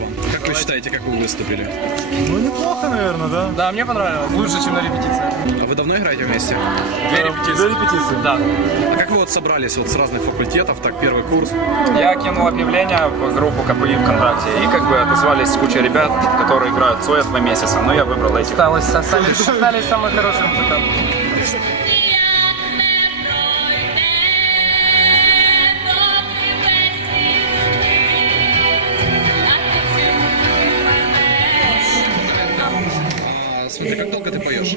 4, можно пару вопросов вам? Как вы считаете, как вы выступили? Ну, неплохо, наверное, да? Да, мне понравилось. Лучше, чем на репетиции. А вы давно играете вместе? Две репетиции. Две репетиции. Да. А как вы вот собрались вот с разных факультетов, так, первый курс? Я кинул объявление в группу КПИ ВКонтакте, и как бы отозвались куча ребят, которые играют Цоя два месяца, но я выбрал этих. Осталось, остались, остались самые хорошие музыканты. А, довго ти поєш?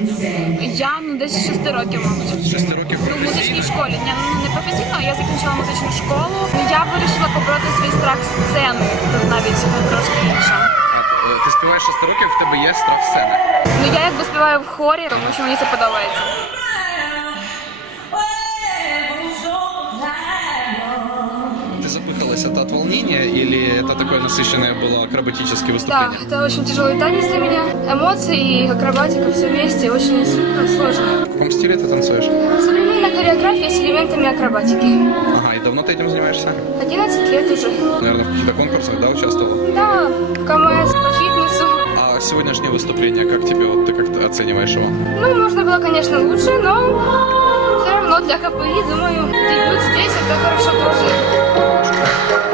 Я ну десь з 6 років, мабуть. Шести років Ну, в музичній школі. Ні, ну не професійно, я закінчила музичну школу. Я вирішила побороти свій страх сцени. Тут навіть трошки інша. Е, Ти співаєш шести років, в тебе є страх сцени. Ну я якби співаю в хорі, тому що мені це подобається. Такое насыщенное было акробатическое Да, выступление? это очень тяжелый танец для меня. Эмоции и акробатика все вместе очень ну, сложно. В каком стиле ты танцуешь? Современная хореография с элементами акробатики. Ага, и давно ты этим занимаешься? 11 лет уже. Наверное, в каких-то конкурсах, да, участвовала? Да, КМС по фитнесу. А сегодняшнее выступление, как тебе, вот ты как оцениваешь его? Ну, можно было, конечно, лучше, но все равно для КПИ, думаю, дебют здесь это хорошо тоже.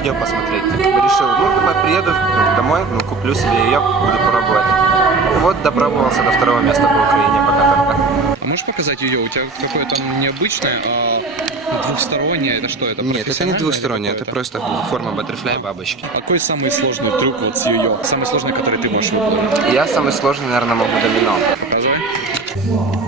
Видео посмотреть. Решил, ну, приеду домой, ну, куплю себе ее, буду пробовать. Вот допробовался до второго места по Украине пока только. А можешь показать ее? У тебя какое-то необычное, а двухстороннее, это что, это Нет, это не двухстороннее, это просто форма баттерфляй бабочки. А Какой самый сложный трюк вот с ее? Самый сложный, который ты можешь выполнить? Я самый сложный, наверное, могу домино. Показывай.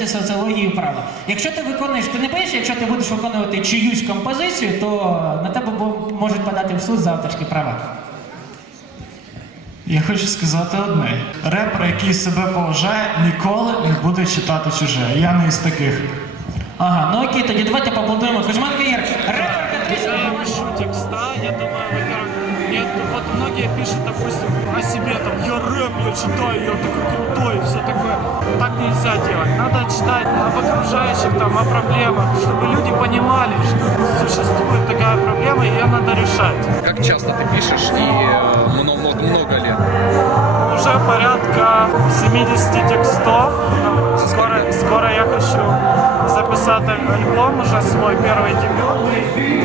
На соціології права, якщо ти виконуєш, ти не боїшся, якщо ти будеш виконувати чиюсь композицію, то на тебе можуть подати в суд за авторські права. Я хочу сказати одне: репер, який себе поважає, ніколи не буде читати чуже. Я не із таких. Ага, ну окей, тоді давайте поаплодуємо. Кузьман Каєр, репер, який себе Я поважає. текста, я думаю, нет, вот многие пишут, допустим, о себе, там, я рэп, я читаю, я такой нельзя делать. Надо читать об окружающих, там, о проблемах, чтобы люди понимали, что существует такая проблема, и ее надо решать. Как часто ты пишешь и э, много, много, много лет? Уже порядка 70 текстов. Скоро, скоро я хочу записать альбом, уже свой первый дебют.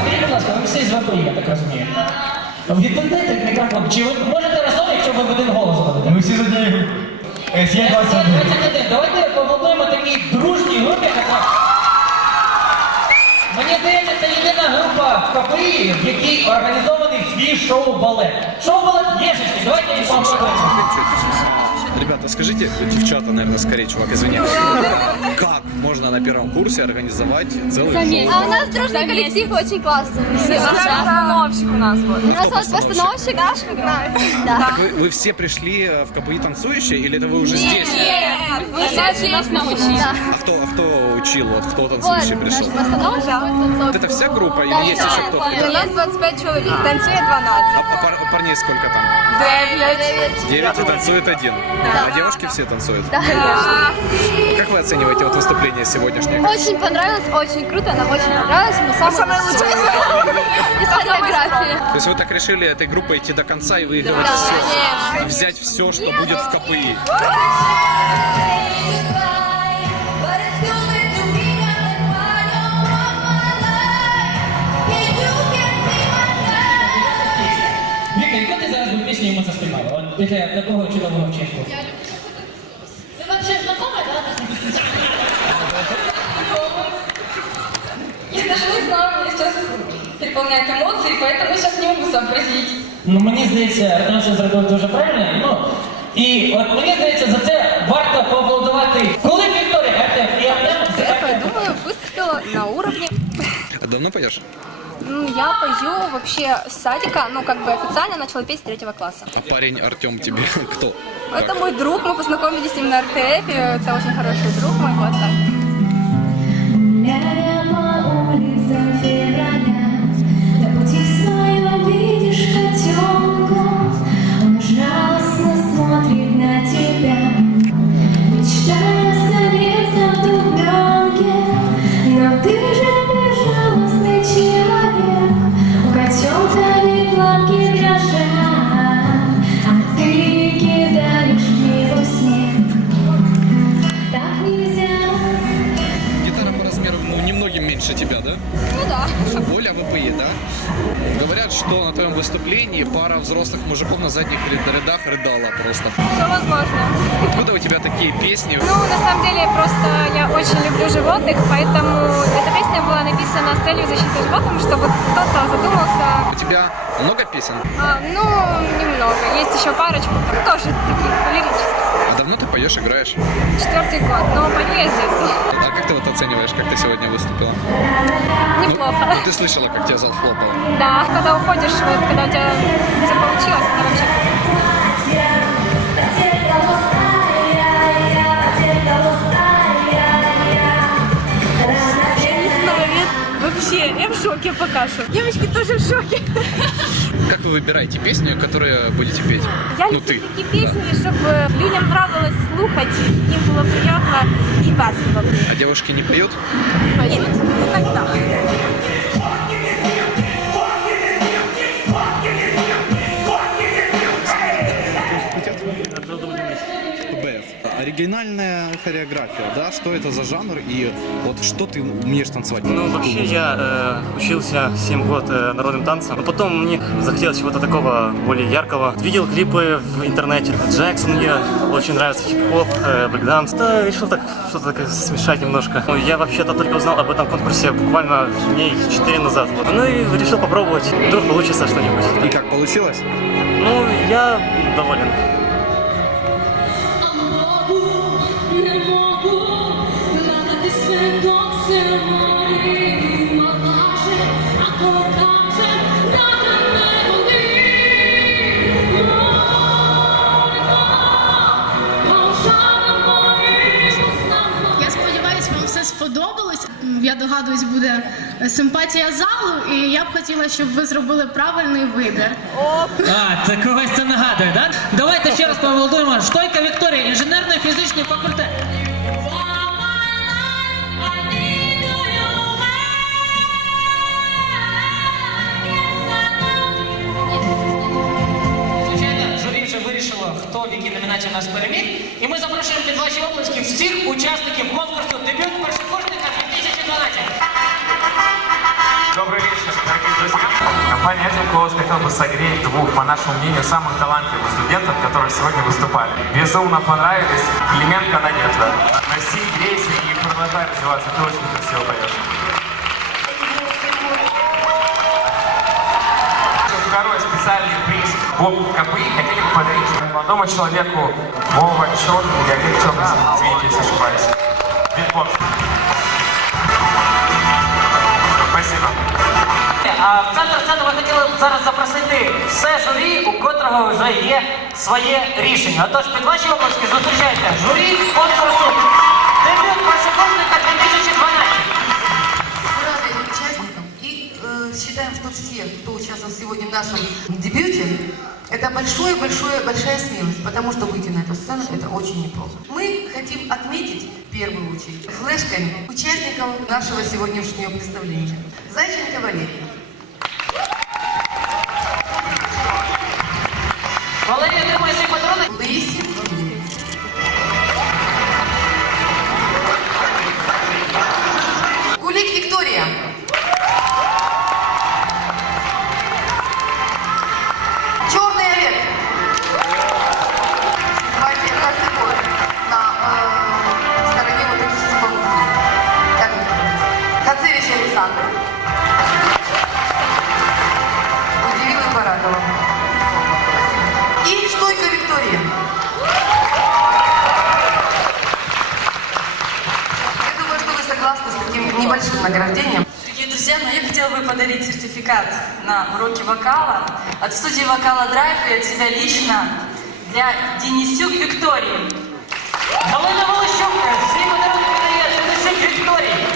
Скажіть, будь ласка, ви всі з ВПІ, я так розумію. Відповідайте в мікрофон. Чи ви можете разом, якщо ви в один голос будете? Ми всі з однієї групи. СЄ 21. 21. Давайте поаплодуємо такій дружній групі, яка... Мені здається, це єдина група в КПІ, в якій організований свій шоу-балет. Шоу-балет Єшечки, давайте їм поаплодуємо. Ребята, скажите, девчата, наверное, скорее, чувак, извини. Как можно на первом курсе организовать целый шоу? А у нас дружный коллектив очень классный. Постановщик у нас вот. У нас вот постановщик Дашка Да. Так вы, вы все пришли э, в КПИ танцующие или это вы уже здесь? Мы все нас научили. А кто, а кто учил? Вот кто танцующий Вот пришел? наш постановщик. Вот это вся группа или есть еще кто-то? У нас 25 чоловік, танцює 12. А, а пар- парней сколько там? 9. Девять и танцует один. А девушки все танцуют? Как вы оцениваете вот выступление сегодняшнее? Очень понравилось, очень круто, нам очень понравилось. Мы самые лучшие. Из хореографии. То есть вы так решили этой группой идти до конца и выигрывать все? Взять все, что будет в КПИ? переполняют эмоции, поэтому сейчас не могу сообразить. Ну мені здається, Артем все зробив дуже правильно. Ну і от мені здається, за це варто поаплодувати. Коли Вікторія Артем і Артем з Я Артем думаю, выступила на уровне. А давно поешь? Ну, я пою вообще с садика, ну, как бы официально начала петь с третьего класса. А парень Артем тебе кто? Это мой друг, мы познакомились именно на РТФ, и это очень хороший друг мой, вот так. Меньше тебя, да? Ну да. Оля ВПЕ, да? Говорят, что на твоем выступлении пара взрослых мужиков на задних ря- рядах рыдала просто. Все возможно. Откуда у тебя такие песни? Ну, на самом деле, просто я очень люблю животных, поэтому эта песня была написана с целью защиты животных, чтобы кто-то задумался. У тебя много песен? А, ну, немного. Есть еще парочку, тоже таких лирических. Ты поешь, играешь? Четвертый год, но пою я с детства. А как ты вот оцениваешь, как ты сегодня выступила? Неплохо. Ну, ты слышала, как тебя зал хлопал? Да, когда уходишь, вот, когда у тебя все получилось, это вообще Вообще, я в шоке пока что. Девочки тоже в шоке. Как вы выбираете песню, которую будете петь? Я ну люблю ты. такі пісні, щоб людям нравилось слухати, їм було приємно і весело. А девушки не поют? Поють? Іногда. Оригинальная хореография, да? Что это за жанр и вот что ты умеешь танцевать? Ну, вообще я э, учился 7 год э, народным танцам, но потом мне захотелось чего-то такого более яркого. Видел клипы в интернете. Джексон мне очень нравится, хип-хоп, э, брейкданс. Да, решил так что-то такое смешать немножко. Ну, я вообще-то только узнал об этом конкурсе буквально дней 4 назад. Вот. Ну и решил попробовать. Вдруг получится что-нибудь. И как получилось? Ну, я доволен. Сподобалось. Я догадуюсь, буде симпатія залу, і я б хотіла, щоб ви зробили правильний вибір. А, це когось це нагадує, так? Давайте ще раз помолодуємо. Штойка Вікторія, інженерно-фізичний факультет. хто в якій номінації у нас переміг. І ми запрошуємо під ваші обласки всіх учасників конкурсу дебют першокурсника 2012. Добрый вечер, дорогие друзья. Компания Agile Coast хотел бы согреть двух, по нашему мнению, самых талантливых студентов, которые сегодня выступали. Безумно понравились Клименко Надежда. Носи, грейся и продолжай развиваться. Ты очень красиво поешь. Второй специальный приз по КПИ хотели бы подарить молодому человеку Вова Черный или Олег Черный, извините, если ошибаюсь. Битбокс. Спасибо. А в центр сцени ми хотіли б зараз запросити все журі, у котрого вже є своє рішення. Отож, під ваші обласки зустрічайте журі конкурсу дебют першокурсника 2012. Мы рады участникам и э, считаем, что все, кто участвовал сегодня в нашем дебюте, это большое-большое, большая смелость, потому что выйти на эту сцену это очень неплохо. Мы хотим отметить в первую очередь флешками участников нашего сегодняшнего представления. Зайченко Валерий. Я думаю, что вы согласны с таким небольшим награждением. Дорогі друзья, но я хотела бы подарить сертификат на уроки вокала от студии вокала Драйв и от себя лично для Денисюк Виктории. Галина Волощук свій подарунок передає Денисюк Вікторії.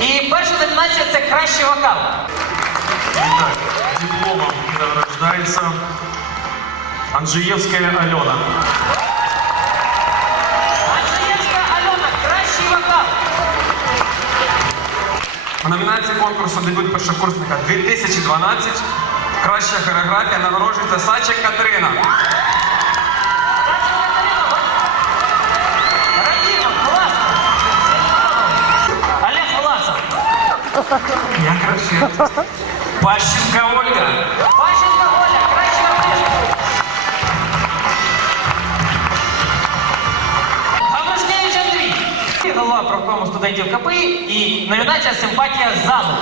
І перша номінація це кращий вокал. Итак, дипломом награждается Анжиевская Алена. кращий вокал. В номінації конкурсу дебют першокурсника 2012 краща хореографія нагороджується Сача Катерина. Радімо, класно. Олег Власов. Я краща. Пащенко Ольга. Пащенко Оля, кращий артист. Голова профкому студентів КПІ і номінація «Симпатія залу».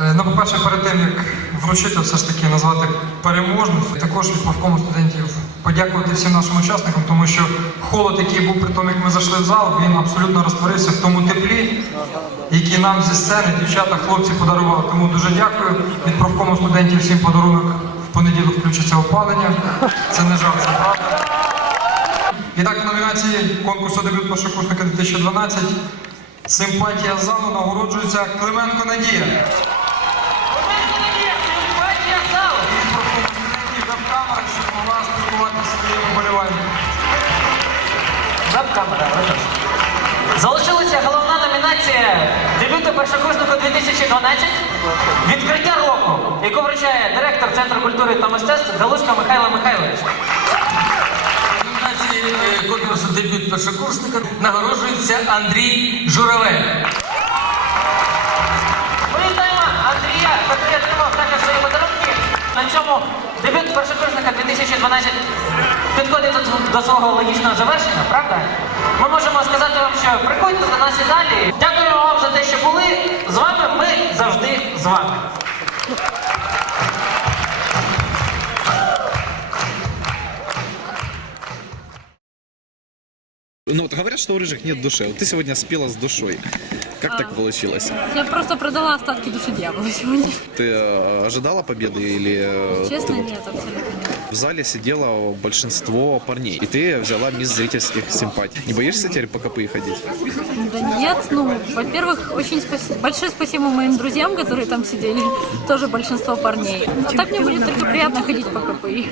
Е, Ну, по-перше, перед тим як вручити все ж таки назвати переможницю, також від правкому студентів подякувати всім нашим учасникам, тому що холод, який був при тому, як ми зайшли в зал, він абсолютно розтворився в тому теплі, який нам зі сцени дівчата, хлопці подарували. Тому дуже дякую. Від правкому студентів всім подарунок в понеділок включиться опалення. Це не жарт, це правда. І так, в номінації конкурсу дебют першокурсника 2012 Симпатія залу нагороджується Клименко Надія. Симпатія залу. Веб-камера, щоб могла спілкуватися зі своїми вболівальниками. Веб-камера. Залишилася головна номінація дебюту першокурснику 2012 відкриття року, яку вручає директор Центру культури та мистецтв Галушка Михайло Михайлович. Конкурсу дебют першокурсника нагороджується Андрій Журавель. Ми вітаємо Андрія, який отримав також свої подарунки. На цьому дебют першокурсника 2012 підходить до свого логічного завершення, правда? Ми можемо сказати вам, що приходьте до нас і далі. Дякуємо вам за те, що були з вами. Ми завжди з вами. Ну вот говорят, что у рыжих нет души. Вот ты сегодня спела с душой. Как так получилось? Я просто продала остатки души дьявола сегодня. Ты э, ожидала победы или э, ты Честно, вот- нет, абсолютно нет. В зале сидело большинство парней, и ты взяла мисс зрительских симпатий. Не боишься теперь по КПИ ходить? Да нет, ну, во-первых, очень спаси- большое спасибо моим друзьям, которые там сидели, тоже большинство парней. А так мне будет только приятно ходить по КПИ.